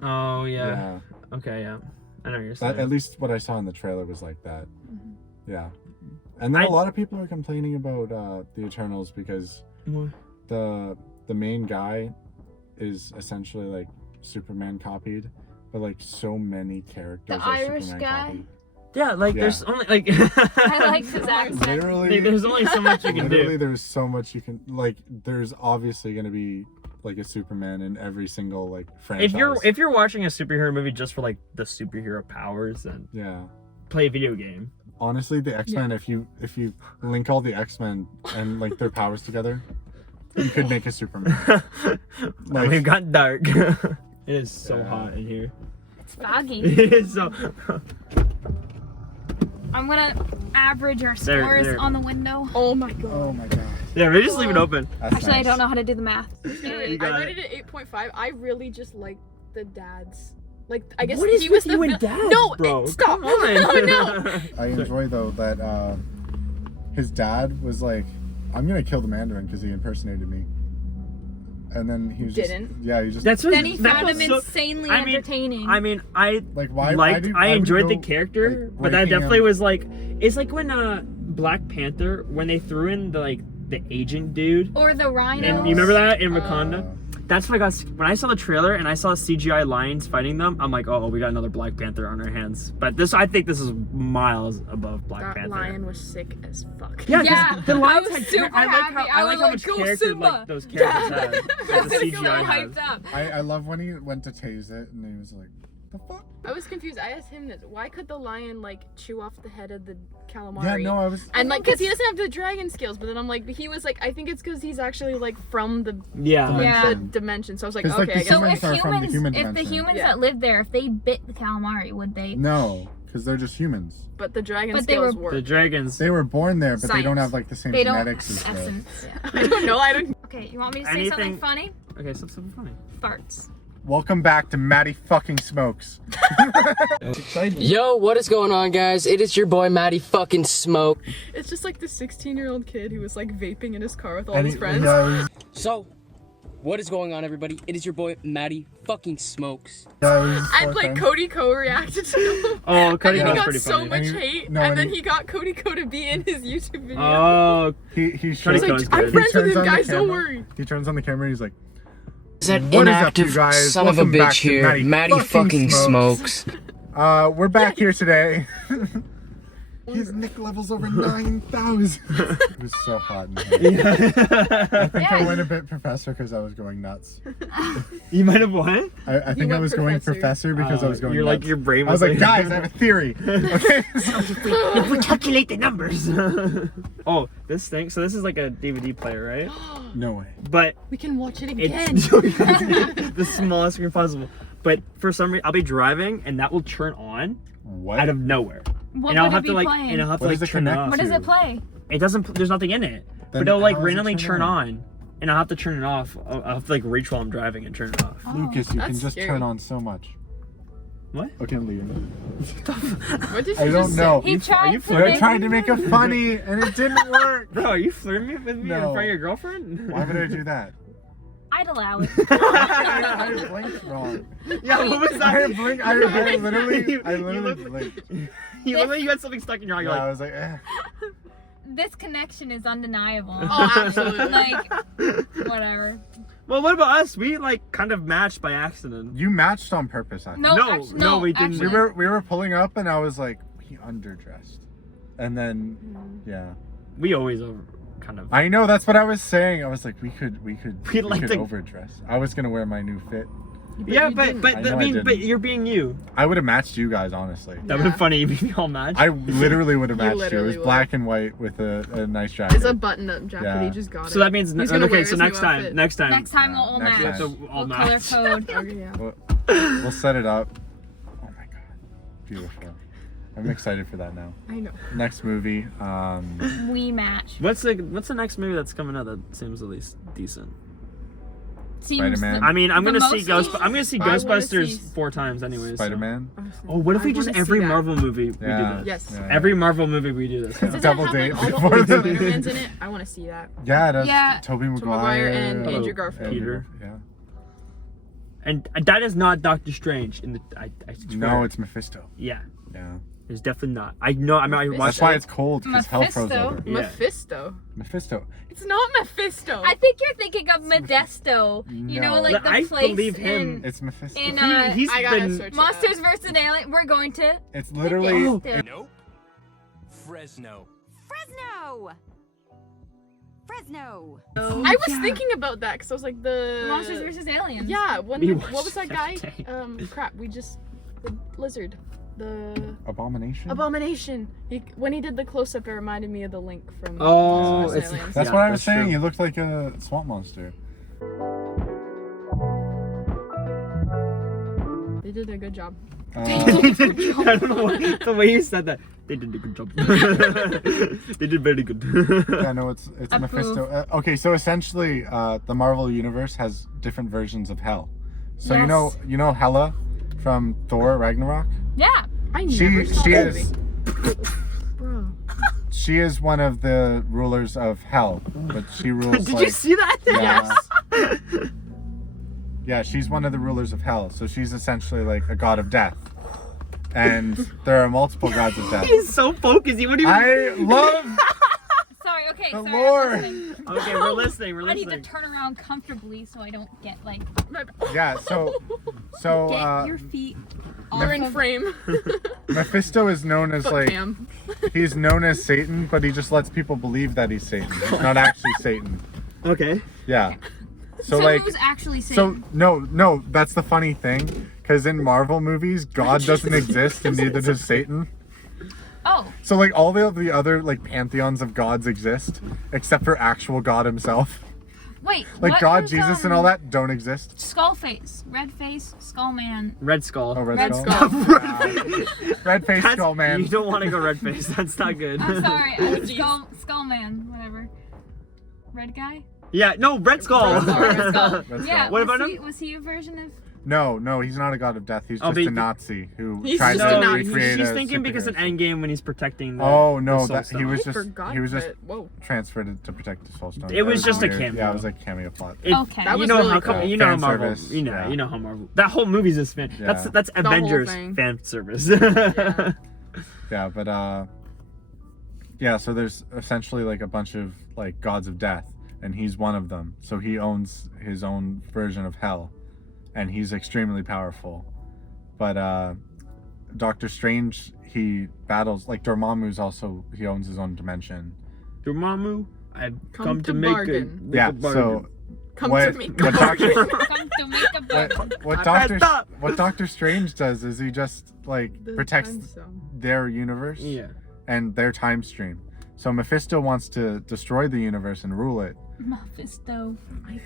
Oh, yeah. Yeah. Okay, yeah. I know what you're saying. That, at least what I saw in the trailer was like that. Yeah. And then I- a lot of people are complaining about the Eternals because What? the main guy is essentially like Superman copied, but like so many characters The are Irish Superman guy? copied. Yeah, like Yeah. there's only like. I liked his accent. Literally, There's only so much you can literally do. there's so much you can like. There's obviously gonna be like a Superman in every single like franchise. If you're watching a superhero movie just for like the superhero powers, then yeah. play a video game. Honestly, the X-Men, if you link all the X-Men and like their powers together, you could make a Superman. Like, we've got dark. It is so Yeah. hot in here. It's foggy. It is so. I'm gonna average our There, scores there. on the window. Oh my god. Oh my god. Yeah, we just leave it open. That's Actually, I nice. don't know how to do the math. You got I it. rated it 8.5. I really just like the dads. Like, I guess What is he was with you the and vil- dads, No, bro? stop. Come on. no. I enjoy though that his dad was like, "I'm gonna kill the Mandarin because he impersonated me," and then he was Didn't? Just, yeah, he just That's what. Then he that found was him so- insanely I mean- entertaining. I mean, I like why liked. I enjoyed the character, like, but that breaking definitely him- was like. It's like when Black Panther when they threw in the agent dude. or the rhino. And you remember that in Wakanda? Uh, That's what I got when I saw the trailer and I saw CGI lions fighting them. I'm like, oh, we got another Black Panther on our hands. But I think this is miles above Black That Panther. lion was sick as fuck. Yeah, 'cause Yeah, the lions I was had super I like happy. how I like was how like, much "Go character Simba." like those characters had. I Like was the so CGI has. hyped up. I love when he went to tase it and he was like, "The fuck." I was confused. I asked him this. Why could the lion like chew off the head of the calamari? Yeah, no, I was. And like, cause he doesn't have the dragon skills. But then I'm like, but he was like, I think it's cause he's actually like from the Yeah. Yeah. dimension. So I was like, 'Cause, like, okay, I the guess. So humans if are from the human if the dimension. humans Yeah. that lived there, if they bit the calamari, would they? No, because they're just humans. But the dragon But they skills were- were. The dragons. They were born there, but they don't Science. have like the same They don't genetics as the. essence. I don't know. I don't. Okay, you want me to say something Anything- funny? Okay, something funny. Farts. Welcome back to Maddie fucking Smokes. Yo, what is going on, guys? It is your boy Maddie fucking Smoke. It's just like the 16-year-old kid who was like vaping in his car with all And his he- friends. yeah, he was- So, what is going on, everybody? It is your boy Maddie fucking Smokes. yeah, he was And so like fun. Cody Ko reacted to him. Oh, And Cody then he was got pretty so funny. much And he- hate, no, and and then he- he got Cody Ko to be in his YouTube video. Oh, He Cody shows Ko's He's like, I'm good. friends with turns him, on the guys. Don't camera. worry. He turns on the camera and he's like, Is that What is up, you inactive guys? son of a Welcome back bitch to here? Maddie Maddie fucking fucking Smokes. we're back here today. His Nick level's over 9,000. It was so hot in here. I think I went a bit professor because I was going nuts. You might have what? I think I went was going professor. professor because I was going You're nuts. like your brain I was was like, guys, I have a theory. Okay. if we calculate the numbers. Oh, this thing. So this is like a DVD player, right? No way. But We can watch it again. it's the smallest screen possible. But for some reason, I'll be driving and that will turn on What? out of nowhere. What And I'll would have it to be like, playing? and I'll have to What like does it turn it connect off. What does to? it play? It doesn't. There's nothing in it. Then But it'll like how does it randomly turn on? on, and I'll have to turn it off. I'll have to like reach while I'm driving and turn it off. Lucas, you can that's just scary. turn on so much. What? Okay, Liam. What did you I don't just know. He tried to We're make trying to make it funny and it didn't work. Bro, are you flirting with me in No. front of your girlfriend? Why would I do that? I'd allow it. I blinked wrong. Yeah, what was that? I blinked. I literally looked- blinked. You look like you had something stuck in your eye. You're Yeah, I like, was like, eh. This connection is undeniable. Oh, absolutely. Like, whatever. well, what about us? We like kind of matched by accident. You matched on purpose, I think. No, No, actually, no, we didn't. actually. We were pulling up and I was like, we underdressed. And then, yeah. We always over. kind of. I know, that's what I was saying. I was like, we could like to- overdress. I was gonna wear my new fit. Yeah, you but didn't. but I I, know I mean, but didn't. you're being you. I would have matched you guys, honestly. That would have been funny if you all matched. I literally would have You matched you. It literally was would. black and white with a nice jacket. It's a button-up jacket. Yeah. He just got it. So that means He's gonna wear okay. So his next new time, outfit. next time, Next time we'll all Next match. time. So all We'll color match. code. Okay, yeah. We'll set it up. Oh my god, beautiful! I'm excited for that now. I know. Next movie. We match. What's the next movie that's coming out that seems at least decent? Seems Spider-Man. I mean, I'm The gonna see most- I'm gonna see I wanna Ghostbusters see 4 times anyways. so- Spider-Man. Oh, what if we I just wanna see every that. Marvel movie we Yeah. do this? Yes. Yeah. Every Marvel movie we do this. Does now. it Double have, date like, all the before whole the- Spider-Mans in it? I want to see that. Yeah, it has Yeah. Tobey Tobey Maguire Maguire and Hello, Andrew Garfield. Peter. Yeah. And that is not Doctor Strange in the. I swear. No, it's Mephisto. Yeah, Yeah. it's definitely not. I know. I mean, I Mephisto. watched. That's why it's cold, because hell froze Mephisto. over. Yeah. Mephisto. Mephisto. It's not Mephisto. I think you're thinking of Modesto. You know, No. like the I place believe him. It's Mephisto. in He's I gotta been. search it Monsters up. vs. Alien. We're going to. It's literally. Modesto. Nope. Fresno. Fresno! Fresno! I was thinking about that because I was like the Monsters vs. Aliens. Yeah. When We what watched was that that guy? day. Crap. We just the lizard. The Abomination. Abomination. When he did the close-up, it reminded me of the Link from Oh, Monsters vs. it's- Aliens. That's Yeah, what I was that's saying. true. He looked like a swamp monster. They did a good job. I don't know why, the way you said that. They did a good job. They did very good. Yeah, no, it's Mephisto. Okay, so essentially, the Marvel universe has different versions of hell. So Yes. you know Hela from Thor Ragnarok. Yeah. I never saw She that is movie. Bro. she is one of the rulers of hell, but she rules. Did like, you see that? Yeah. Yeah, she's one of the rulers of hell. So she's essentially like a god of death. And there are multiple gods of death. He's so focused. He wouldn't even. I love Sorry. Okay. the sorry. lore. I'm listening. Okay, we're listening. We're I need to listening. turn around comfortably so I don't get like Yeah, so get your feet off They're in of- frame. Mephisto is known as Foot like cam. he's known as Satan, but he just lets people believe that he's Satan. He's not actually Satan. Okay. Yeah. So So like who's actually so Satan? no, that's the funny thing, because in Marvel movies, God doesn't exist and neither does Satan. Oh, So like all the other like pantheons of gods exist, except for actual God himself. wait. Like what God, is, Jesus, and all that don't exist. Skull face, red face, skull man. Red Skull. Oh, Red Skull. Skull. Red face That's- skull man. You don't want to go red face. That's not good. I'm sorry. Skull man, whatever. Red guy. Yeah, no, Red Skull. Red Skull, Red Skull. Red Yeah. Skull. What about Was he a version of? No, he's not a god of death. He's Oh, just but- a Nazi who He's tries just to a Nazi. recreate She's a thinking because in superhero. Endgame when he's protecting the Oh no, the Soul that he Stone. was I just forgot he was just that. Whoa. transferred to protect the Soul Stone. It was That just a weird. cameo. Yeah, it was like cameo plot. Okay. That You was know really how cool. you know how Fan Marvel. service, You know yeah. you know how Marvel. That whole movie's just fan. Yeah. That's whole Avengers thing. fan service. Yeah. Yeah, but yeah, so there's essentially like a bunch of like gods of death, and he's one of them. So he owns his own version of hell, and he's extremely powerful. But Doctor Strange, he battles like Dormammu's also, he owns his own dimension. Dormammu, I've Come come to to make bargain. a Yeah, bargain. so Come what, to make a what bargain. Come to make a bargain. I messed up. What Doctor Strange does is he just like The protects time zone. their universe Yeah. and their time stream. So Mephisto wants to destroy the universe and rule it. Mephisto.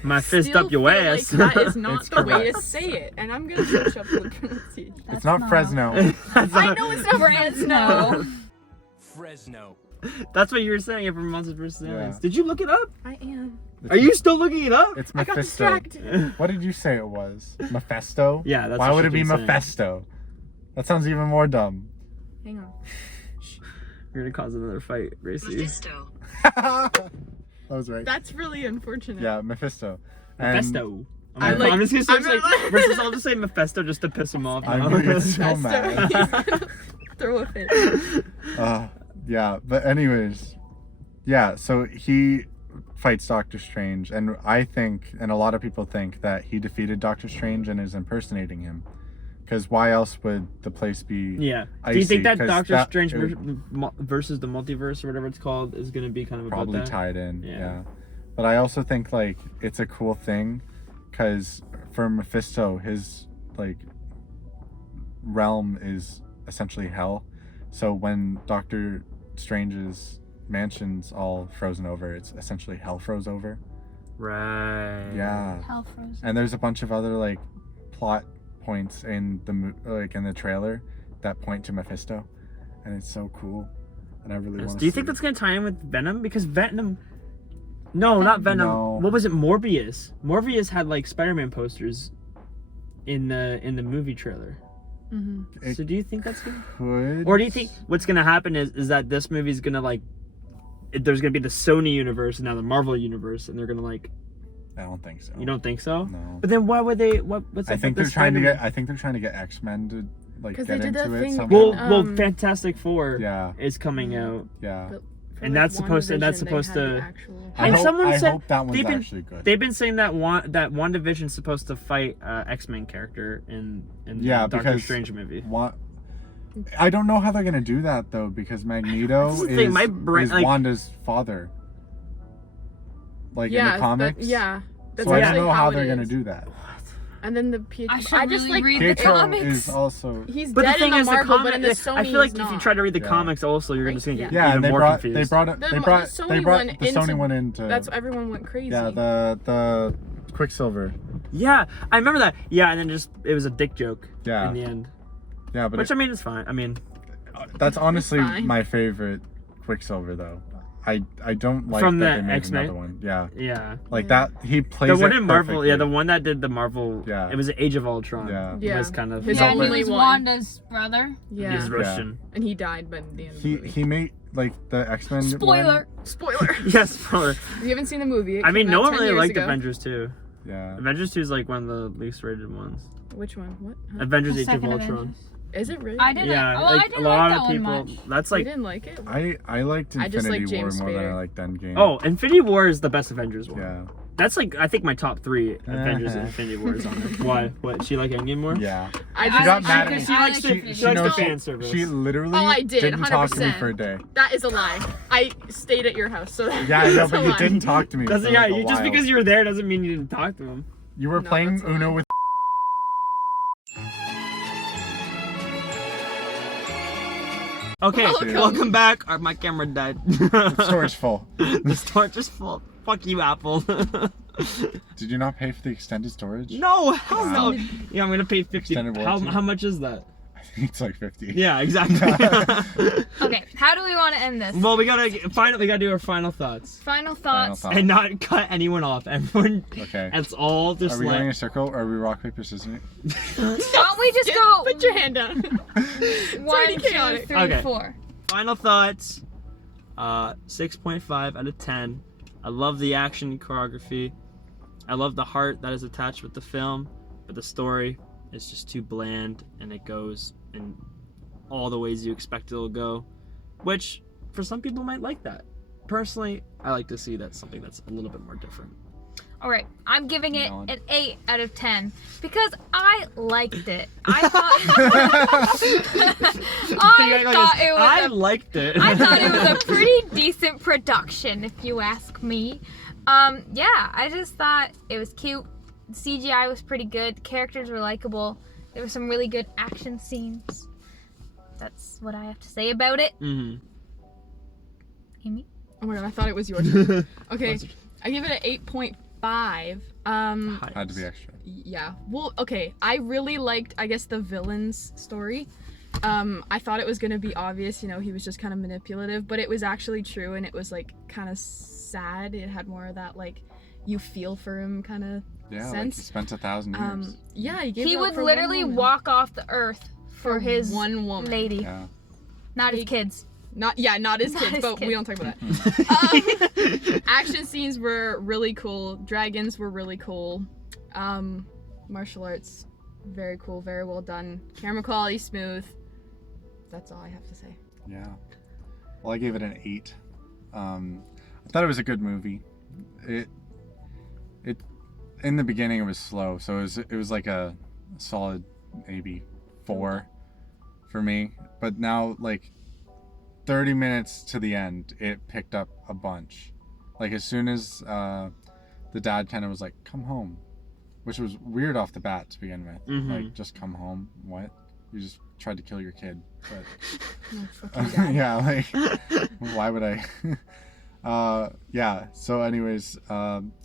My fist Still up your feel ass. Like that is not It's the way to correct. say it, and I'm gonna search up the pronunciation. It's not Fresno. That's I not- know it's not Fresno. Fresno. That's what you were saying from Monsters vs. Aliens. Yeah. Did you look it up? I am. Are you still looking it up? It's I got Mephisto. distracted. What did you say it was? Mephisto? Yeah, that's Why what would she it be keeps saying. Mephisto? That sounds even more dumb. Hang on. You're gonna cause another fight, Gracie. Mephisto. That was right. That's really unfortunate. Yeah, Mephisto. And Mephisto. I like- I'm just gonna I'm say, not- versus I'll just say Mephisto just to piss him off. I'm now. gonna get so That's mad. He's gonna throw a fit. Yeah, but anyways, yeah, so he fights Doctor Strange, and I think, and a lot of people think, that he defeated Doctor Strange and is impersonating him, Because why else would the place be? Yeah. Icy? Do you think that 'Cause Doctor Strange it versus the multiverse or whatever it's called is going to be kind of probably about that? tied in? Yeah. Yeah. But I also think like it's a cool thing, because for Mephisto, his like realm is essentially hell. So when Doctor Strange's mansion's all frozen over, it's essentially hell froze over. Right. Yeah. Hell frozen. And there's a bunch of other like plot points in the in the trailer that point to Mephisto, and it's so cool, and I really want to. Do you think that's going to tie in with Venom? Because Venom. No, not Venom. No. What was it? Morbius. Morbius had like Spider-Man posters in the movie trailer. Mm-hmm. So do you think that's good? Could. Or do you think what's gonna happen is that this movie's gonna like, there's gonna be the Sony universe and now the Marvel universe, and they're gonna like. I don't think so. You don't think so? No. But then why would they? What's I up think with they're trying to Spider-Man? get. I think they're trying to get X-Men to like 'Cause get they did into that it thing somehow. Well, Fantastic Four. Yeah. Is coming out. Yeah. But for, And like, that's supposed to- that's WandaVision, they supposed had to- the actual- I And hope, someone I said hope that one's they've been- actually good. They've been saying that WandaVision's supposed to fight X-Men character in Yeah, the Doctor because Strange movie. I don't know how they're gonna do that though, because Magneto This is the is, thing, my brain- is like- Wanda's father. Like in Yeah, the comics. yeah. That's So I don't actually know how it they're gonna is. do that. And then the Pietro. I should just really like read the Pietro comics. is also. he's But dead the thing in the is, Marvel, the but in the comic, Sony I feel like he's if you not. try to read the Yeah. comics, also you're Like, just gonna get Yeah, even and they more brought confused. they brought The they brought Sony they brought one the Sony into- one into. That's everyone went crazy. Yeah, the Quicksilver. Yeah, I remember that. Yeah, and then just it was a dick joke. Yeah. In the end, Yeah, but which I mean, it's fine. I mean, that's honestly fine. my favorite Quicksilver though. I don't like From that the they made X-Men? another one. Yeah, yeah. like that he plays The one it in Marvel, perfectly. yeah, the one that did the Marvel. Yeah. It was Age of Ultron. Yeah. Yeah. Was kind of His Yeah, and he only was one. Wanda's brother. Yeah. He's Russian. And he died by the end of the movie. He made like the X-Men. Spoiler. Spoiler. Yes, brother. If you haven't seen the movie, it I mean, came no out one 10 really years liked ago. Avengers 2. Yeah. Avengers 2 is like one of the least rated ones. Which one? What? Huh? Avengers The Age of second Ultron. Avengers. Is it really? I didn't. Yeah, Well, I like didn't a lot like of that people. one much. That's You like, didn't like it? I liked I just Infinity like War James more than I Spader. liked Endgame. oh, Infinity War is the best Avengers one. Yeah. That's like I think my top 3 Avengers and Infinity War is on there. Why? What? She like Endgame more? Yeah. I She just got I mad like- at me. She likes I the like she Infinity likes the knows fan service. She literally Oh, I did, didn't talk to me 100%. for a day. That is a lie. I stayed at your house, so that, Yeah, I know, that's but a you lie. didn't talk to me. Doesn't for yeah? like a You just while. because you were there doesn't mean you didn't talk to him. You were No, playing that's a lie. Uno with. Okay, Welcome. welcome back. My camera died. Storage full. The storage is full. Fuck you, Apple. Did you not pay for the extended storage? No, hell no. Wow. Yeah, I'm gonna pay 50. Extended How warranty? much is that? I think it's like 50. Yeah, exactly. Okay, how do we want to end this? Well, we gotta do our final thoughts Final thoughts. thoughts. and not cut anyone off. Everyone, Okay. it's all just Are we going in a like. circle or are we rock, paper, scissors? Don't we just go Put your hand down. 1, already 2, chaotic. 3, Okay. 4? Final thoughts. 6.5 out of 10. I love the action choreography. I love the heart that is attached with the film, but the story is just too bland, and it goes in all the ways you expect it'll go, which for some people might like that. Personally, I like to see that's something that's a little bit more different. All right, I'm giving it Nolan. an 8 out of 10 because I liked it. I thought it was I a liked it. I thought it was a pretty decent production, if you ask me. Yeah, I just thought it was cute. The CGI was pretty good. The characters were likable. There were some really good action scenes. That's what I have to say about it. Mm-hmm. Amy? Oh my god, I thought it was your turn. Okay, I give it an 8.5. Had to be extra. Yeah. Well, okay. I really liked, I guess, the villain's story. I thought it was gonna be obvious, you know, he was just kind of manipulative, but it was actually true, and it was like kind of sad. It had more of that like you feel for him kind of Yeah, like sense. he spent 1,000 years. Yeah, he gave He it up would for one literally woman. walk off the earth for his one woman. lady, Yeah. not his kids. Not his Not kids, his but kids. we don't talk about that. Action scenes were really cool. Dragons were really cool. Martial arts, very cool, very well done. Camera quality, smooth. That's all I have to say. Yeah. Well, I gave it an 8. I thought it was a good movie. It in the beginning it was slow, so it was like a solid maybe 4 for me. But now, like, 30 minutes to the end, it picked up a bunch. Like, as soon as the dad kind of was like, come home, which was weird off the bat to begin with. Mhm. Like, just come home? What? You just tried to kill your kid. But No, fucking dad. yeah, like, why would I? Yeah, so anyways,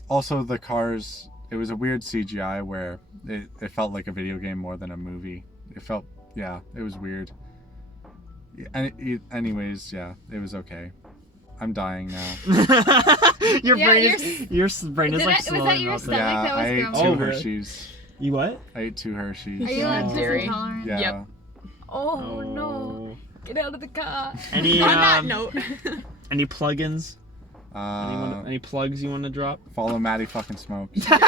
also the cars, it was a weird CGI where it felt like a video game more than a movie. It felt, yeah, it was weird. Anyways, yeah, it was okay. I'm dying now. Your Yeah, brain is like was that slowing your up. stomach Yeah, that was I ate grumbling? 2 Oh, really? Hershey's. You what? I ate 2 Hershey's. Are you lactose Dairy. intolerant? Yeah. Yep. Oh no. Get out of the car. Any On that note. any plugins? Uh, Any plugs you want to drop? follow Maddie fucking Smokes on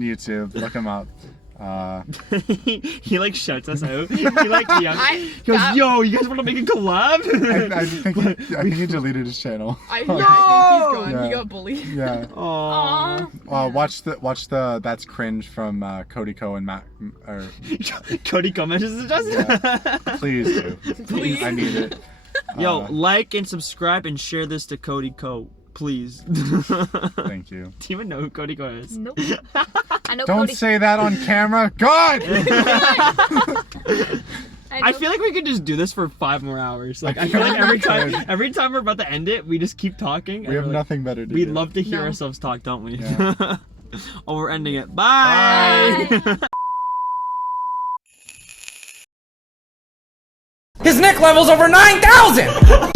YouTube. Look him up. He like shouts us out. He like yells. He goes, that- "Yo, you guys want to make a collab?" I think he deleted his channel. I think he's gone. Yeah. He got bullied. Yeah. Aww. Watch the That's Cringe from Cody Co and Matt. Or Cody comments just. Yeah. Please do. Please. I need it. Yo, like and subscribe and share this to Cody Co. Please. Thank you. Do you even know who Cody Co is? Nope. I know Don't Cody. say that on camera. God. I feel like we could just do this for 5 more hours. Like I feel like every time we're about to end it, we just keep talking. We have nothing better to We'd do. love to hear No. ourselves talk, don't we? Yeah. Oh, we're ending it. Bye. Bye. His neck level's over 9,000!